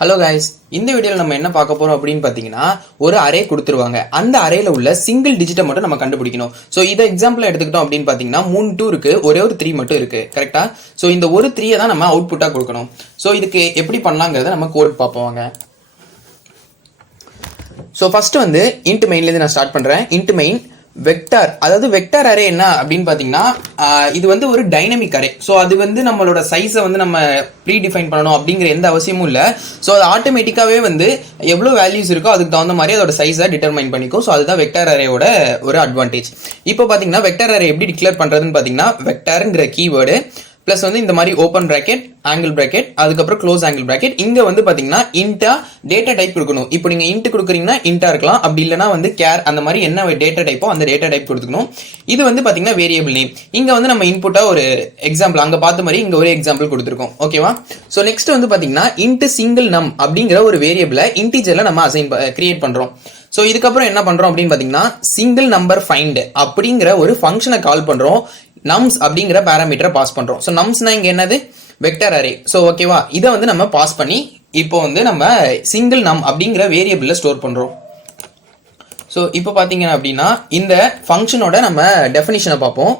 Hello guys, இந்த வீடியோவில் நம்ம என்ன பார்க்க போறோம் அப்படின்னு பார்த்தீங்கன்னா, ஒரு அரே கொடுத்துருவாங்க. அந்த அரேல உள்ள சிங்கிள் டிஜிட்டை மட்டும் நம்ம கண்டுபிடிக்கணும். ஸோ இதை எக்ஸாம்பிள் எடுத்துக்கிட்டோம் அப்படின்னு பார்த்தீங்கன்னா 3 2 இருக்கு, ஒரே ஒரு 3 மட்டும் இருக்கு. கரெக்டா? ஸோ இந்த ஒரு 3 தான் நம்ம அவுட்புட்டாக கொடுக்கணும். ஸோ இதுக்கு எப்படி பண்ணலாங்கிறத நம்ம கோட் பார்ப்போங்க. ஸோ ஃபர்ஸ்ட் வந்து இன்ட் மெயின்லேருந்து நான் ஸ்டார்ட் பண்ணுறேன். இன்ட் மெயின் வெக்டார், அதாவது வெக்டார் அரே என்ன அப்படின்னு பார்த்தீங்கன்னா, இது வந்து ஒரு டைனமிக் அரே. ஸோ அது வந்து நம்மளோட சைஸை வந்து நம்ம ப்ரீ டிஃபைன் பண்ணணும் அப்படிங்கிற எந்த அவசியமும் இல்லை. ஸோ அது ஆட்டோமேட்டிக்காகவே வந்து எவ்வளோ வேல்யூஸ் இருக்கோ அதுக்கு தகுந்த மாதிரி அதோட சைஸை டிட்டர்மைன் பண்ணிக்கும். ஸோ அதுதான் வெக்டார் அரேயோட ஒரு அட்வான்டேஜ். இப்போ பார்த்தீங்கன்னா வெக்டார் அரே எப்படி டிக்ளேர் பண்ணுறதுன்னு பார்த்தீங்கன்னா, வெக்டாருங்கிற கீவேர்டு ப்ளஸ் வந்து இந்த மாதிரி ஓப்பன் பிராக்கெட், ஆங்கிள் பிராக்கெட், அதுக்கப்புறம் க்ளோஸ் ஆங்கிள் பிராக்கெட். இங்க வந்து பாத்தீங்கன்னா இன்டா டேட்டா டைப் கொடுக்கணும். இப்போ நீங்க இன்ட் கொடுக்குறீங்கன்னா இன்டா இருக்கலாம், அப்படி இல்லைனா வந்து கேர் அந்த மாதிரி என்ன டேட்டா டைப்போ அந்த டேட்டா டைப் கொடுத்துக்கணும். இது வந்து பாத்தீங்கன்னா வேரியபிள் நேம். இங்க வந்து நம்ம இன்புட்டா ஒரு எக்ஸாம்பிள் அங்க பார்த்த மாதிரி இங்க ஒரு எக்ஸாம்பிள் கொடுத்துருக்கோம். ஓகேவா? ஸோ நெக்ஸ்ட் வந்து பாத்தீங்கன்னா இன்ட் சிங்கிள் நம் அப்படிங்கிற ஒரு வேரியபிளை இன்டிஜர்ல நம்ம அசைன் கிரியேட் பண்றோம். ஸோ இதுக்கப்புறம் என்ன பண்றோம் அப்படின்னு பாத்தீங்கன்னா, சிங்கிள் நம்பர் ஃபைண்ட் அப்படிங்கிற ஒரு ஃபங்க்ஷனை கால் பண்றோம். நம்ஸ் அப்படிங்கிற பேராமீட்டரை பாஸ் பண்றோம். ஸோ நம்ஸ்னா இங்க என்னது? Vector array. ஸோ ஓகேவா? இதை வந்து நம்ம பாஸ் பண்ணி இப்போ வந்து நம்ம சிங்கிள் நம் அப்படிங்கிற வேரியபிள்ல ஸ்டோர் பண்றோம். ஸோ இப்போ பாத்தீங்கன்னா அப்படின்னா இந்த ஃபங்க்ஷனோட நம்ம டெஃபினிஷனை பார்ப்போம்.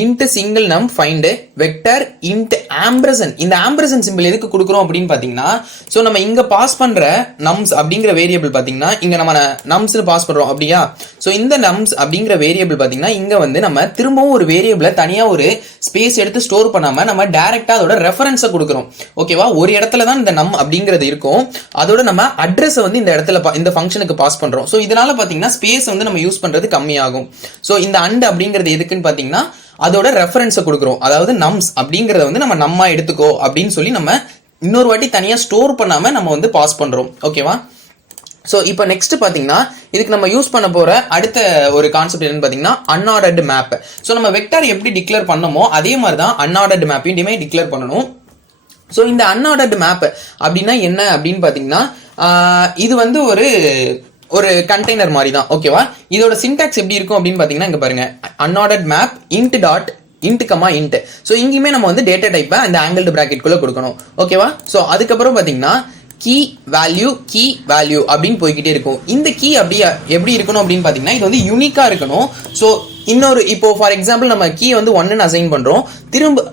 இன்ட் சிங்கிள் நம் ஃபைண்ட் வெக்டர் இன்ட் ஆம்பர்சன். இந்த ஆம்பர்சன் சிம்பிள் எதுக்கு கொடுக்குறோம் அப்படின்னு பாத்தீங்கன்னா, ஸோ நம்ம இங்க பாஸ் பண்ற நம்ஸ் அப்படிங்கிற வேரியபிள் பாத்தீங்கன்னா இங்க நம்ம நம்ஸ் பாஸ் பண்றோம் அப்படியா? ஸோ இந்த நம்ஸ் அப்படிங்கிற வேரியபிள் பாத்தீங்கன்னா இங்க வந்து நம்ம திரும்பவும் ஒரு வேரியபிளை தனியா ஒரு ஸ்பேஸ் எடுத்து ஸ்டோர் பண்ணாம நம்ம டைரக்டா அதோட ரெஃபரன்ஸை கொடுக்குறோம். ஓகேவா? ஒரு இடத்துல தான் இந்த நம் அப்படிங்கிறது இருக்கும். அதோட நம்ம அட்ரஸ் வந்து இந்த இடத்துல இந்த ஃபங்க்ஷனுக்கு பாஸ் பண்றோம். ஸோ இதனால பாத்தீங்கன்னா ஸ்பேஸ் வந்து நம்ம யூஸ் பண்றது கம்மியாகும். ஸோ இந்த அண்ட் அப்படிங்கிறது எதுக்குன்னு பாத்தீங்கன்னா அதோட ரெஃபரன்ஸை கொடுக்குறோம். அதாவது நம்ஸ் அப்படிங்கறத வந்து நம்ம நம்மா எடுத்துக்கோ அப்படின்னு சொல்லி நம்ம இன்னொரு வாட்டி தனியா ஸ்டோர் பண்ணாம நம்ம வந்து பாஸ் பண்றோம். ஓகேவா? ஸோ இப்போ நெக்ஸ்ட் பார்த்தீங்கன்னா இதுக்கு நம்ம யூஸ் பண்ண போற அடுத்த ஒரு கான்செப்ட் என்னன்னு பார்த்தீங்கன்னா அன்ஆர்டர்டு மேப். ஸோ நம்ம வெக்டார் எப்படி டிக்ளேர் பண்ணமோ அதே மாதிரி தான் அன்ஆர்டர்டு மேப்பையுமே டிக்ளேர் பண்ணணும். ஸோ இந்த அன்ஆர்டர்டு மேப் அப்படின்னா என்ன அப்படின்னு பார்த்தீங்கன்னா, இது வந்து ஒரு கண்டெய்னர் மாதிரி தான். ஓகேவா? இதோட சின்டாக்ஸ் எப்படி இருக்கும் அப்படின்னு பாத்தீங்கன்னா இங்க பாருங்க, unordered map int dot int comma int. So இங்கேயுமே நம்ம வந்து டேட்டா டைப்பை அந்த ஆங்கிள்டு பிராக்கெட் குள்ள கொடுக்கணும். ஓகேவா? ஸோ அதுக்கப்புறம் பாத்தீங்கன்னா கீ வேல்யூ அப்படின்னு போய்கிட்டே இருக்கும். இந்த கீ எப்படி இருக்கணும் அப்படின்னு பாத்தீங்கன்னா இது வந்து யூனிக்கா இருக்கணும். ஸோ இன்னொரு இப்போ ஃபார் எக்ஸாம்பிள் நம்ம கீ வந்து 1ன்னு அசைன் பண்றோம், திரும்ப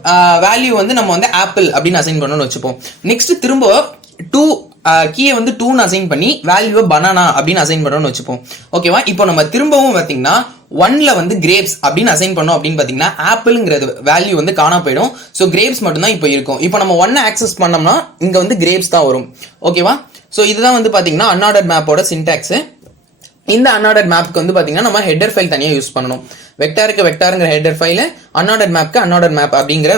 வேல்யூ வந்து நம்ம வந்து ஆப்பிள் அப்படின்னு அசைன் பண்ணணும்னு வச்சுப்போம். நெக்ஸ்ட் திரும்ப 2 கீயை வந்து 2ன்னு அசைன் பண்ணி வேல்யூவை பனானா அப்படின்னு அசைன் பண்ணணும்னு வச்சுப்போம். ஓகேவா? இப்போ நம்ம திரும்பவும் பார்த்தீங்கன்னா 1ல வந்து கிரேப்ஸ் அப்படின்னு அசைன் பண்ணோம் அப்படின்னு பார்த்தீங்கன்னா ஆப்பிள்ங்கிறது வேல்யூ வந்து காணா போயிடும். ஸோ கிரேப்ஸ் மட்டும் தான் இப்போ இருக்கும். இப்போ நம்ம 1 ஆக்சஸ் பண்ணோம்னா இங்க வந்து கிரேப்ஸ் தான் வரும். ஓகேவா? ஸோ இதுதான் வந்து பார்த்தீங்கன்னா அன்ஆர்டர்ட் மேப்போட சின்டாக்ஸ். இந்த அன்ஆர்டர்ட் மேப்க்கு வந்து பார்த்தீங்கன்னா நம்ம ஹெட்டர் ஃபைல் தனியாக யூஸ் பண்ணணும். வெக்டாருங்கிற ஹெட்டர் ஃபைல், அன்ஆர்டர்ட் மேப்க்கு அன்ஆர்டர்ட் மேப் அப்படிங்கிற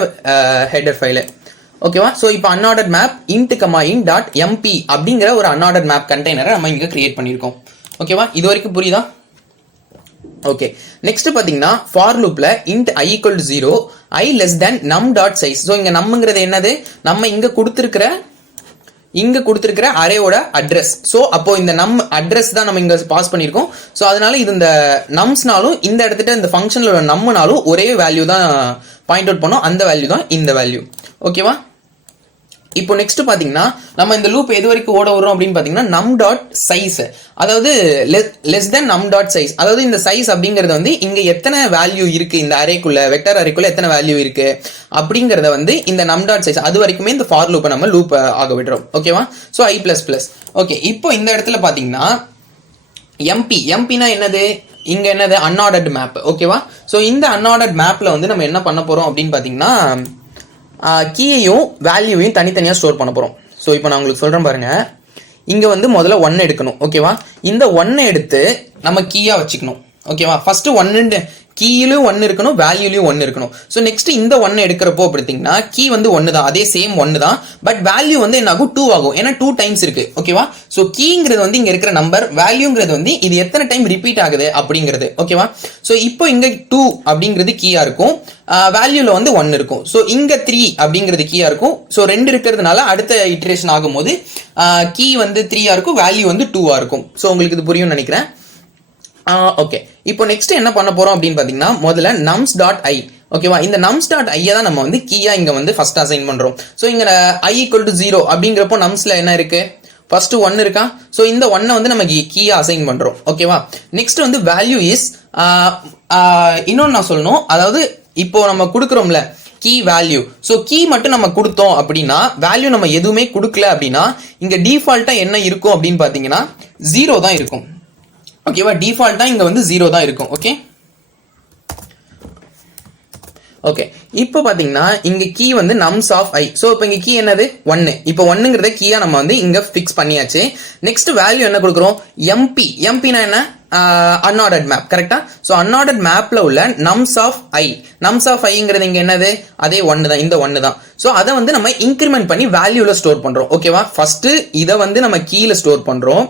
ஹெட்டர் ஃபைல். ஓகேவா? சோ இப்போ unordered map int comma in dot MP அப்படிங்கிற ஒரு அன்ஆர்டர்ட் மேப் கண்டெய்னரை நம்ம இங்க கிரியேட் பண்ணிருக்கோம். ஓகேவா? இது வரைக்கும் புரியுதா? ஓகே. நெக்ஸ்ட் பாத்தீங்கன்னா ஃபார் லூப்ல int i = 0 i less than num dot size. So இங்க நம்மங்கிறது என்னது? நம்ம இங்க கொடுத்திருக்கிற அரேவோட அட்ரஸ். சோ அப்போ இந்த நம் அட்ரஸ் தான் நம்ம இங்க பாஸ் பண்ணிருக்கோம். சோ அதனால இது இந்த நம்ஸ்னாலும் இந்த இடத்துல இந்த ஃபங்க்ஷன்ல உள்ள நம்மனாலும் ஒரே வேல்யூ தான் பாயிண்ட் அவுட் பண்ணோம். அந்த வேல்யூ தான் இந்த வேல்யூ. ஓகேவா? இப்போ நெக்ஸ்ட் பாத்தீங்கன்னா நம்ம இந்த லூப் எது வரைக்கும் ஓட வரோம் அப்படின்னு பாத்தீங்கன்னா நம் டாட் சைஸ், அதாவது லெஸ் தென் நம் டாட் சைஸ். அதாவது இந்த சைஸ் அப்படிங்கறது வந்து இங்க எத்தனை வேல்யூ இருக்கு, இந்த அரேக்குள்ள வெக்டர் அரேக்குள்ள எத்தனை வேல்யூ இருக்கு அப்படிங்கறத வந்து இந்த நம் டாட் சைஸ் அது வரைக்குமே இந்த ஃபார் லூப்பை நம்ம லூப் ஆக விடுறோம். ஓகேவா? So i++. ஓகே. இப்போ இந்த இடத்துல பாத்தீங்கன்னா எம்பினா என்னது? இங்க என்னது? Unordered map. ஓகேவா? சோ இந்த அன்ஆர்டர்ட் மேப்ல வந்து நம்ம என்ன பண்ண போறோம் அப்படின்னு பாத்தீங்கன்னா கீயையும் வேல்யூவையும் தனித்தனியா ஸ்டோர் பண்ண போறோம். ஸோ இப்போ நான் உங்களுக்கு சொல்றேன் பாருங்க. இங்க வந்து முதல்ல 1 எடுக்கணும். ஓகேவா? இந்த 1 எடுத்து நம்ம கீயா வச்சுக்கணும். ஓகேவா? ஃபர்ஸ்ட் 1 கீயிலும் 1 இருக்கணும், வேல்யூலயும் 1 இருக்கணும். ஸோ நெக்ஸ்ட் இந்த 1 எடுக்கிறப்போ பார்த்தீங்கன்னா கீ வந்து 1 தான், அதே சேம் 1 தான். பட் வேல்யூ வந்து என்ன ஆகும்? 2 ஆகும். ஏன்னா 2 டைம்ஸ் இருக்கு. ஓகேவா? ஸோ கீங்கிறது வந்து இங்க இருக்கிற நம்பர், வேல்யூங்கிறது வந்து இது எத்தனை டைம் ரிப்பீட் ஆகுது அப்படிங்கிறது. ஓகேவா? ஸோ இப்போ இங்க 2 அப்படிங்கிறது கீயா இருக்கும், வேல்யூல வந்து 1 இருக்கும். ஸோ இங்க 3 அப்படிங்கிறது கீயா இருக்கும். ஸோ 2 இருக்கிறதுனால அடுத்த இட்டரேஷன் ஆகும்போது கீ வந்து 3 இருக்கும், வேல்யூ வந்து 2 இருக்கும். ஸோ உங்களுக்கு இது புரியும்னு நினைக்கிறேன். ஓகே. இப்போ நெக்ஸ்ட் என்ன பண்ண போறோம் அப்படின்னு பாத்தீங்கன்னா முதல்ல nums.i ஓகேவா. இந்த நம் ஸ்டார்ட் ஐயை தான் நம்ம வந்து கீயா இங்க வந்து ஃபர்ஸ்ட் அசைன் பண்றோம். ஸோ இங்க I = 0 அப்படிங்கிறப்போ நம்ஸ்ல என்ன இருக்கு, ஃபர்ஸ்ட் 1 இருக்கா. ஸோ இந்த 1 வந்து நம்ம கீயா அசைன் பண்றோம். ஓகேவா. நெக்ஸ்ட் வந்து வேல்யூ இஸ் இன்னொன்னு நான் சொல்லணும், அதாவது இப்போ நம்ம கொடுக்குறோம்ல கீ வேல்யூ. ஸோ கீ மட்டும் நம்ம கொடுத்தோம் அப்படின்னா, வேல்யூ நம்ம எதுவுமே கொடுக்கல அப்படின்னா இங்க டிஃபால்ட்டா என்ன இருக்கும் அப்படின்னு பாத்தீங்கன்னா 0 தான் இருக்கும். ஓகேவா. டிஃபால்ட்டா இங்க வந்து 0 தான் இருக்கும். Okay okay. இப்போ பாத்தீங்கன்னா இங்க கீ வந்து நம்ஸ் ஆஃப் I. சோ இப்போ இங்க கீ என்னது 1. இப்போ 1ங்கறத கீயா நம்ம வந்து இங்க ஃபிக்ஸ் பண்ணியாச்சு. நெக்ஸ்ட் வேல்யூ என்ன கொடுக்குறோம், MP. MPனா என்ன, அன்ஆர்டர்ட் மேப். கரெக்டா. சோ அன்ஆர்டர்ட் மேப்ல உள்ள nums of I. Nums of Iங்கிறது இங்க என்னது, அதே 1 தான், இந்த 1 தான். சோ அதை வந்து நம்ம இன்கிரிமெண்ட் பண்ணி வேல்யூல ஸ்டோர் பண்றோம். ஓகேவா. ஃபர்ஸ்ட் இதை வந்து நம்ம கீல ஸ்டோர் பண்றோம்.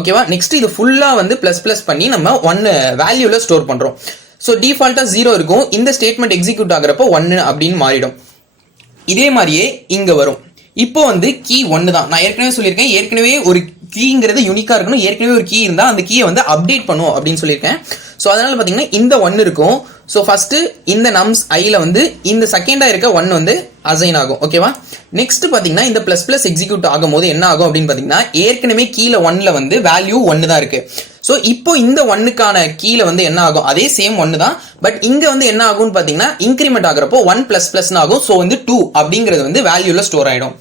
ஓகேவா. நெக்ஸ்ட் இது ஃபுல்லா வந்து பிளஸ் பண்ணி நம்ம 1 வேல்யூல ஸ்டோர் பண்றோம். ஸோ டிஃபால்ட்டா 0 இருக்கும். இந்த ஸ்டேட்மெண்ட் எக்ஸிக்யூட் ஆகிறப்போ 1 அப்படின்னு மாறிடும். இதே மாதிரியே இங்க வரும். இப்போ வந்து கீ 1 தான். நான் ஏற்கனவே சொல்லியிருக்கேன், ஏற்கனவே ஒரு கீங்கிறது யூனிக்கா இருக்கணும். ஏற்கனவே ஒரு கீ இருந்தா அந்த கீயை வந்து அப்டேட் பண்ணும் அப்படின்னு சொல்லியிருக்கேன். ஸோ அதனால பாத்தீங்கன்னா இந்த 1 இருக்கும். ஸோ ஃபர்ஸ்ட் இந்த நம்ஸ் ஐல வந்து இந்த செகண்டா இருக்க 1 வந்து அசைன் ஆகும். ஓகேவா. நெக்ஸ்ட் பாத்தீங்கன்னா இந்த பிளஸ் எக்ஸிக்யூட் ஆகும் போது என்ன ஆகும் அப்படின்னு பாத்தீங்கன்னா, ஏற்கனவே கீழே 1ல வந்து வேல்யூ 1 தான் இருக்கு. ஸோ இப்போ இந்த 1க்கான கீழே வந்து என்ன ஆகும், அதே சேம் 1 தான். பட் இங்க வந்து என்ன ஆகும்னு பாத்தீங்கன்னா இன்கிரிமெண்ட் ஆகிறப்போ 1++ ஆகும். ஸோ வந்து 2 அப்படிங்கிறது வந்து வேல்யூல ஸ்டோர் ஆயிடும்.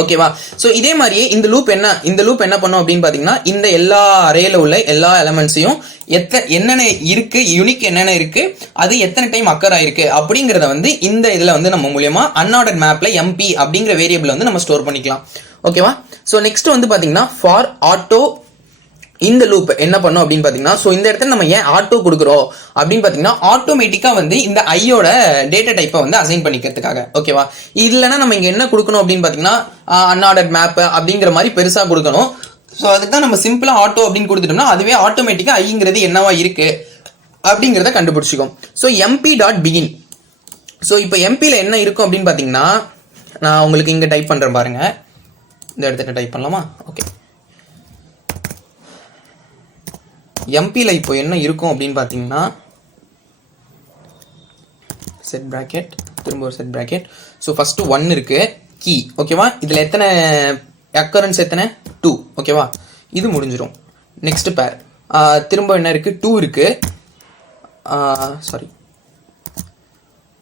ஓகேவா. சோ இதே மாதிரியே இந்த லூப் என்ன பண்ணும் அப்படின்னு பாத்தீங்கன்னா, இந்த எல்லா அரேல உள்ள எல்லா எலிமெண்ட்ஸையும் என்னென்ன இருக்கு, யூனிக் என்னென்ன இருக்கு, அது எத்தனை டைம் அக்கர் ஆயிருக்கு அப்படிங்கறத வந்து இந்த இதுல வந்து நம்ம மூலமா அன்ஆர்டர்ட் மேப்ல MP அப்படிங்கிற வேரியபிள் வந்து நம்ம ஸ்டோர் பண்ணிக்கலாம். ஓகேவா. சோ நெக்ஸ்ட் வந்து பாத்தீங்கன்னா ஃபார் ஆட்டோ இந்த லூப் என்ன பண்ணும் அப்படின்னு பாத்தீங்கன்னா, சோ இந்த இடத்துல நம்ம ஏன் ஆட்டோ கொடுக்குறோம் அப்படின்னு பாத்தீங்கன்னா, ஆட்டோமேட்டிக்கா வந்து இந்த ஐயோட டேட்டா டைப்பை வந்து அசைன் பண்ணிக்கிறதுக்காக. ஓகேவா. இல்லைன்னா நம்ம இங்க என்ன கொடுக்கணும் அப்படின்னு பாத்தீங்கன்னா, அன்ஆர்டர்ட் மேப் அப்படிங்கிற மாதிரி பெருசா கொடுக்கணும். ஸோ அதுக்கு தான் நம்ம சிம்பிளா ஆட்டோ அப்படின்னு கொடுத்துட்டோம்னா அதுவே ஆட்டோமேட்டிக்கா ஐங்கிறது என்னவா இருக்கு அப்படிங்கிறத கண்டுபிடிச்சிக்கும். So MP.begin. ஸோ இப்போ எம்பியில் என்ன இருக்கும் அப்படின்னு பாத்தீங்கன்னா, நான் உங்களுக்கு இங்க டைப் பண்றேன் பாருங்க. இந்த இடத்துல டைப் பண்ணலாமா. ஓகே. எம்பியில் இப்போ என்ன இருக்கும் அப்படின்னு பார்த்தீங்கன்னா, செட் பிராக்கெட், திரும்ப ஒரு செட் பிராக்கெட். ஸோ ஃபர்ஸ்ட் 1 இருக்கு கீ. ஓகேவா. இதில் எத்தனை அக்கரன்ஸ், எத்தனை 2. ஓகேவா. இது முடிஞ்சிடும். நெக்ஸ்ட் பேர் திரும்ப என்ன இருக்கு, 2 இருக்கு. சாரி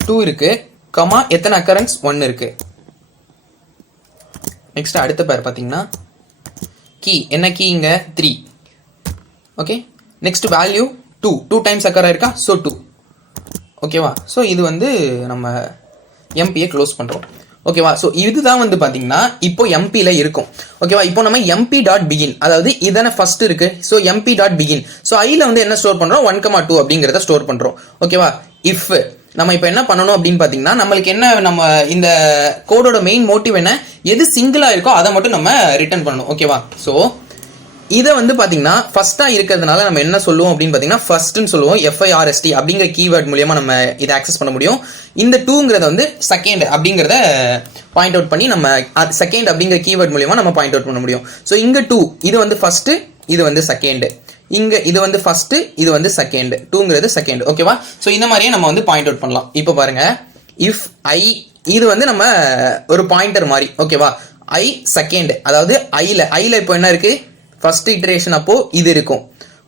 2 இருக்கு, கமா எத்தனை அக்கரன்ஸ் 1 இருக்கு. நெக்ஸ்ட் அடுத்த பேர் பார்த்தீங்கன்னா கீ என்ன கீ இங்க 3. Okay. Next value 2 times occur ஆயிருக்கா. ஸோ 2. ஓகேவா. ஸோ இது வந்து நம்ம எம்பியை க்ளோஸ் பண்றோம். ஓகேவா. ஸோ இதுதான் வந்து பாத்தீங்கன்னா இப்போ எம்பியில இருக்கும். ஓகேவா. இப்போ நம்ம MP.begin, அதாவது இதான ஃபர்ஸ்ட் இருக்கு. So MP.begin. ஸோ ஐல வந்து என்ன ஸ்டோர் பண்றோம், 1,2 அப்படிங்கிறத ஸ்டோர் பண்றோம். ஓகேவா. இஃப் நம்ம இப்போ என்ன பண்ணணும் அப்படின்னு பாத்தீங்கன்னா, நம்மளுக்கு என்ன, நம்ம இந்த கோடோட மெயின் மோட்டிவ் என்ன, எது சிங்கிளா இருக்கோ அதை மட்டும் நம்ம ரிட்டர்ன் பண்ணணும். ஓகேவா. ஸோ இதை வந்து பாத்தீங்கன்னா ஃபர்ஸ்டா இருக்கிறதுனால நம்ம என்ன சொல்லுவோம் அப்படின்னு பாத்தீங்கன்னா, ஃபர்ஸ்ட்னு சொல்லுவோம். FIRST அப்படிங்கிற கீவேர்ட் மூலமா நம்ம இதை ஆக்சஸ் பண்ண முடியும். இந்த 2ங்கிறத வந்து செகண்ட் அப்படிங்கிறத பாயிண்ட் அவுட் பண்ணி நம்ம செகண்ட் அப்படிங்கிற கீவேர்ட் மூலமா நம்ம பாயிண்ட் அவுட் பண்ண முடியும். ஸோ இங்க 2 இது வந்து ஃபர்ஸ்ட், இது வந்து செகண்ட். இங்க இது வந்து ஃபர்ஸ்ட், இது வந்து செகண்ட். 2ங்கிறது செகண்ட். ஓகேவா. ஸோ இந்த மாதிரியே நம்ம வந்து பாயிண்ட் அவுட் பண்ணலாம். இப்போ பாருங்க, இஃப் ஐ, இது வந்து நம்ம ஒரு பாயிண்டர் மாதிரி. ஓகேவா. ஐ செகண்ட், அதாவது ஐல இப்போ என்ன இருக்கு, ஃபர்ஸ்ட் இட்டரேஷன் அப்போ இது இருக்கும்.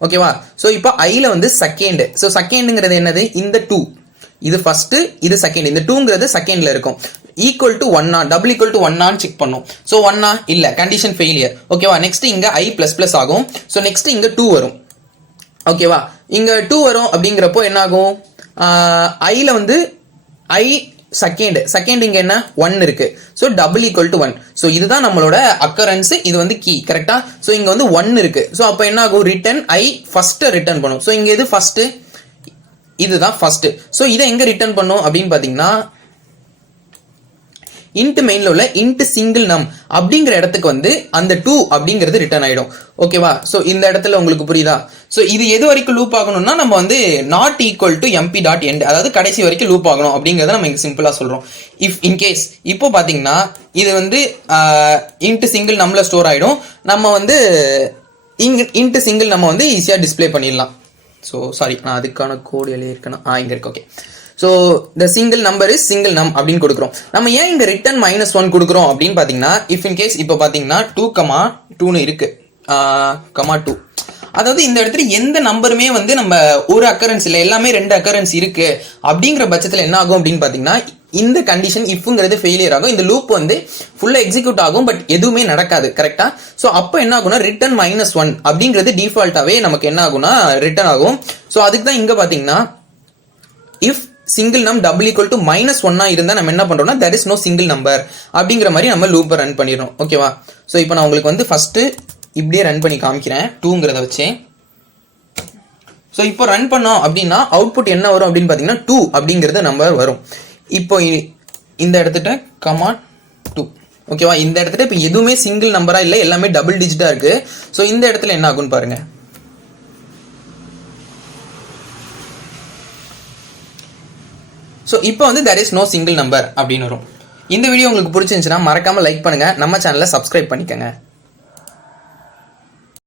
ஓகேவா. சோ இப்போ ஐல வந்து செகண்ட். சோ செகண்ட்ங்கிறது என்னது, இந்த 2. இது ஃபர்ஸ்ட், இது செகண்ட். இந்த 2ங்கிறது செகண்ட்ல இருக்கும். Equal to 1 double equal to 1 check பண்ணும். சோ 1 இல்ல, கண்டிஷன் ஃபெயிலியர். ஓகேவா. நெக்ஸ்ட் இங்க I++ ஆகும். சோ நெக்ஸ்ட் இங்க 2 வரும். ஓகேவா. இங்க 2 வரும் அப்படிங்கிறப்போ என்ன ஆகும், ஐல வந்து ஐ செகண்ட் இங்க என்ன 1 இருக்கு. So double equal to 1. So இதுதான் நம்மளோட அக்கரன்ஸ். இது வந்து கீ. கரெக்டா. சோ இங்க வந்து 1 இருக்கு. சோ அப்ப என்ன ஆகும், ரிட்டர்ன் ஐ ஃபர்ஸ்ட் ரிட்டர்ன் பண்ணும். சோ இங்க எது ஃபர்ஸ்ட், இதுதான் ஃபர்ஸ்ட். சோ இதை எங்க ரிட்டர்ன் பண்ணும் அப்படின்னு பாத்தீங்கன்னா, இன்ட் மெயின்ல உள்ள இன்ட் சிங்கிள் நம் அப்படிங்கிற இடத்துக்கு வந்து அந்த 2 அப்படிங்கிறது ரிட்டர்ன் ஆயிடும். ஓகேவா. சோ இந்த இடத்துல உங்களுக்கு புரியுதா. சோ இது எது வரைக்கும் லூப் ஆகணும்னா, நம்ம வந்து நாட் ஈக்குவல் டு MP.end, அதாவது கடைசி வரைக்கும் லூப் ஆகணும் அப்படிங்கறத நம்ம இங்க சிம்பிளா சொல்றோம். இஃப் இன்கேஸ் இப்போ பாத்தீங்கன்னா இது வந்து இன்ட் சிங்கிள் நம்ல ஸ்டோர் ஆயிடும். நம்ம வந்து இன்ட் சிங்கிள் நம்ம வந்து ஈஸியா டிஸ்பிளே பண்ணிடலாம். ஸோ சாரி, நான் அதுக்கான கோடு எழுதியிருக்கேன். இங்க இருக்கு. Okay. So the single number is single நம் அப்படின்னு கொடுக்குறோம். நம்ம ஏன் இங்க ரிட்டர்ன் -1 கொடுக்குறோம் அப்படின்னு பாத்தீங்கன்னா, இஃப் இன் கேஸ் இப்போ பாத்தீங்கன்னா 2,2 இருக்கு, -2, அதாவது இந்த இடத்துல எந்த நம்பருமே வந்து நம்ம ஒரு அக்கரன்ஸ் இல்லை, எல்லாமே 2 அக்கரன்ஸ் இருக்கு அப்படிங்கிற பட்சத்தில் என்ன ஆகும் அப்படின்னு பாத்தீங்கன்னா, இந்த கண்டிஷன் இஃப்ங்கிறது ஃபெயிலியர் ஆகும், இந்த லூப் வந்து ஃபுல்லா எக்ஸிக்யூட் ஆகும், பட் எதுவுமே நடக்காது. கரெக்டா? ஸோ அப்போ என்ன ஆகும்னா ரிட்டர்ன் -1 அப்படிங்கிறது டிஃபால்ட்டாவே நமக்கு என்ன ஆகும்னா ரிட்டர்ன் ஆகும். ஸோ அதுக்கு தான் இங்க பாத்தீங்கன்னா இஃப் சிங்கிள் நம் டபுள் ஈக்குவல் டு -1 இருந்தா நம்ம என்ன பண்றோம்னா there is no single number அப்படிங்கிற மாதிரி நம்ம லூப்பை ரன் பண்ணிடுறோம். ஓகேவா? ஸோ இப்போ நான் உங்களுக்கு வந்து ஃபர்ஸ்ட் இப்படியே ரன் பண்ணி காமிக்கிறேன் 2ங்கிறத வச்சு. ஸோ இப்போ ரன் பண்ணோம் அப்படின்னா அவுட்புட் என்ன வரும் அப்படின்னு பார்த்தீங்கன்னா 2 அப்படிங்கிறது நம்பர் வரும். இப்போ இந்த இடத்துட்ட -2. ஓகேவா? இந்த இடத்துல இப்போ எதுவுமே சிங்கிள் நம்பரா இல்லை, எல்லாமே டபுள் டிஜிட்டா இருக்கு. ஸோ இந்த இடத்துல என்ன ஆகும்னு பாருங்க. ஸோ இப்போ வந்து there is no single number அப்படின்னு வரும். இந்த வீடியோ உங்களுக்கு பிடிச்சிருந்துச்சுன்னா மறக்காம லைக் பண்ணுங்க, நம்ம சேனலை சப்ஸ்கிரைப் பண்ணிக்கங்க.